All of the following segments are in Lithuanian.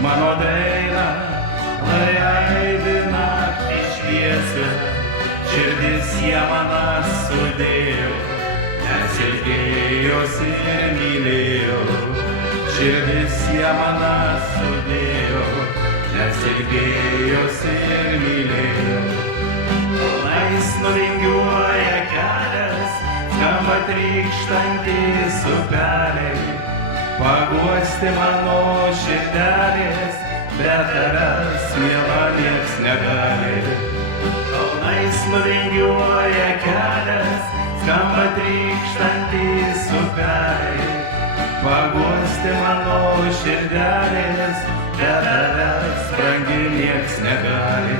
mano dainą, lai aidi naktį šviesą, širdis ją maną sudėjo, nes ilgėjosi ir mylėjo. Širdis ją maną sudėjo, nes ilgėjosi ir mylėjo. Kalnais nuvingiuoja kelias, skamba trykštantys upeliai, paguosti mano širdelės, bet tavęs, miela, nieks negali. Kalnais nuvingiuoja kelias, skamba trykštantys upeliai, paguosti mano širdelės, bet tavęs, brangi, nieks negali.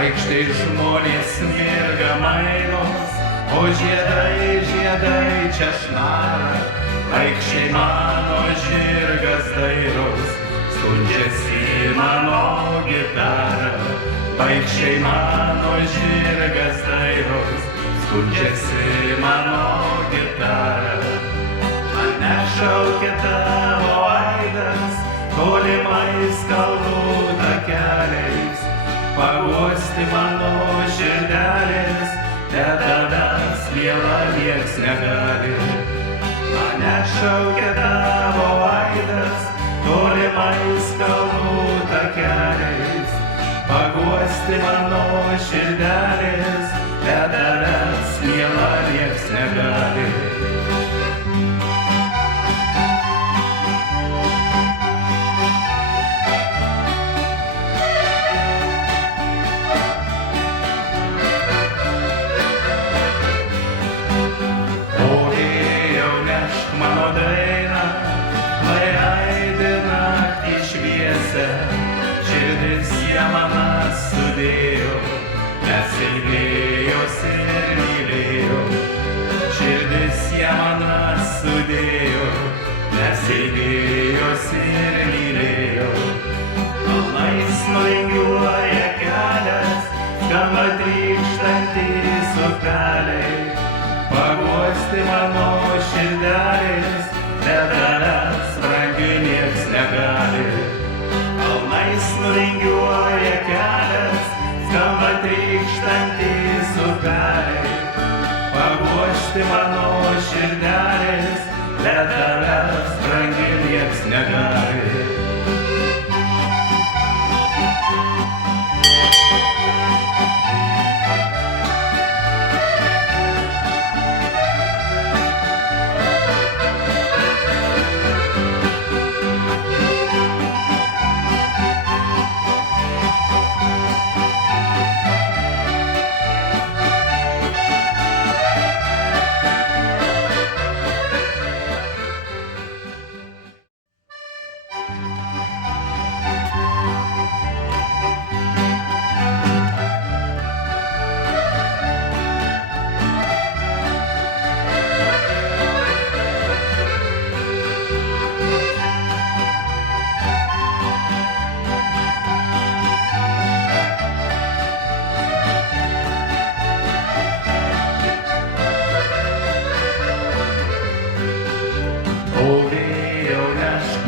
Aikštėj žmonės mirga mainos, o žiedai, žiedai čia šnara. Aikščiai mano žirgas dairos, skundžiasi mano gitara. Aikščiai mano žirgas dairos, skundžiasi mano gitara. Mane šaukia tavo aidas, tolimais kalnų takeliais, paguosti mano širdelės, bet tavęs, miela, nieks negali. Mane šaukia tavo aidas, tolimais kalnų takeliais, paguosti mano širdelės, bet tavęs, miela, nieks negali. Širdis ją maną sudėjo, nes ilgėjosi ir mylėjo. Širdis ją maną sudėjo, nes ilgėjosi ir mylėjo. Kalnais nuvingiuoja kelias, skamba trykštantys upeliai, paguosti mano širdelės, bet tavęs, brangi, nieks negali. Kalnais nuvingiuoja kelias, skamba trykštantys upeliai, paguosti mano širdelės, bet tavęs, brangi, nieks negali.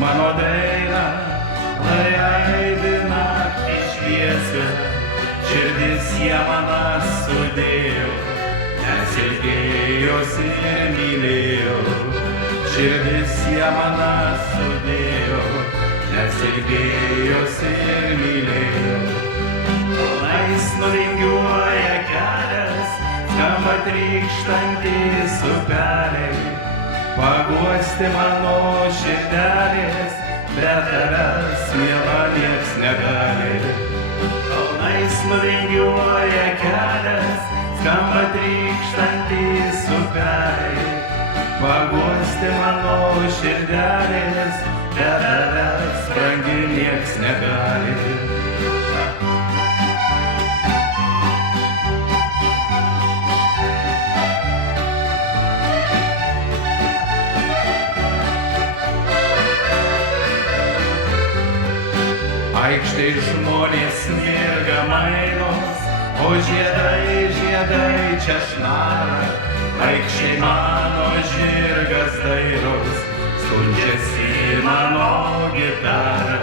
Mano dainą, lai aidi naktį šviesą, širdis ją maną sudėjo, nes ilgėjosi ir mylėjo. Širdis ją maną sudėjo, nes ilgėjosi ir mylėjo. Kalnais nuvingiuoja kelias, skamba trykštantys upeliai, paguosti mano širdelės, bet tavęs, miela, nieks negali. Kalnais nuvingiuoja kelias, skamba trykštantys upeliai, paguosti mano širdelės, bet tavęs, brangi, nieks negali. Aikštėj žmonės mirga mainos, o žiedai čia šnara. Aikščiai mano žirgas dairos, skundžiasi mano gitara.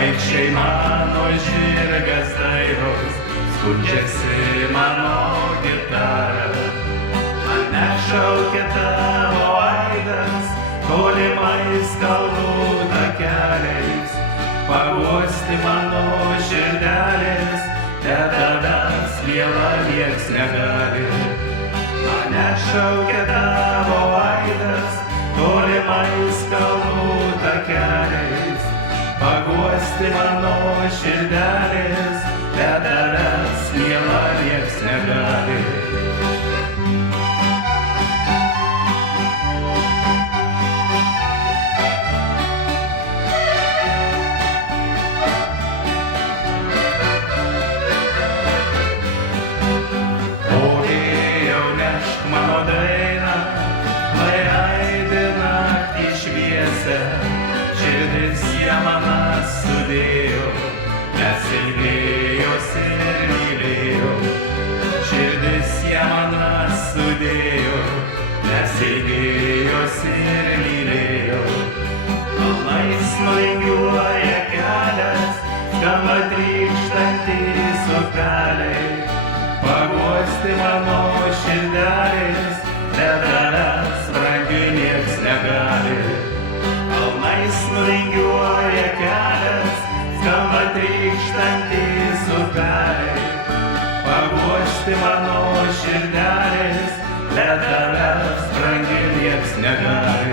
Aikščiai mano žirgas dairos, skundžiasi mano gitara. Mane šaukia tavo aidas, tolimais kalnų takeliais. Paguosti mano širdelės, te tavęs miela nieks negali. Mane šaukia tavo aidas, tolimais kalnų takeliais. Paguosti mano širdelės, te tavęs miela nieks negali. Mano daina, lai aidi naktį šviesę, širdis ją man sudėjo, nes ilgėjosi ir mylėjo. Širdis ją man sudėjo, nes ilgėjosi ir mylėjo. Kalnais nuvingiuoja kelias, skamba trykštantys upeliai. Paguosti mano širdelės, te tavęs brangiai nieks negali. Kalnais nuvingiuoja kelias, skamba trykštantys upeliai. Paguosti mano širdelės, te tavęs brangiai nieks negali.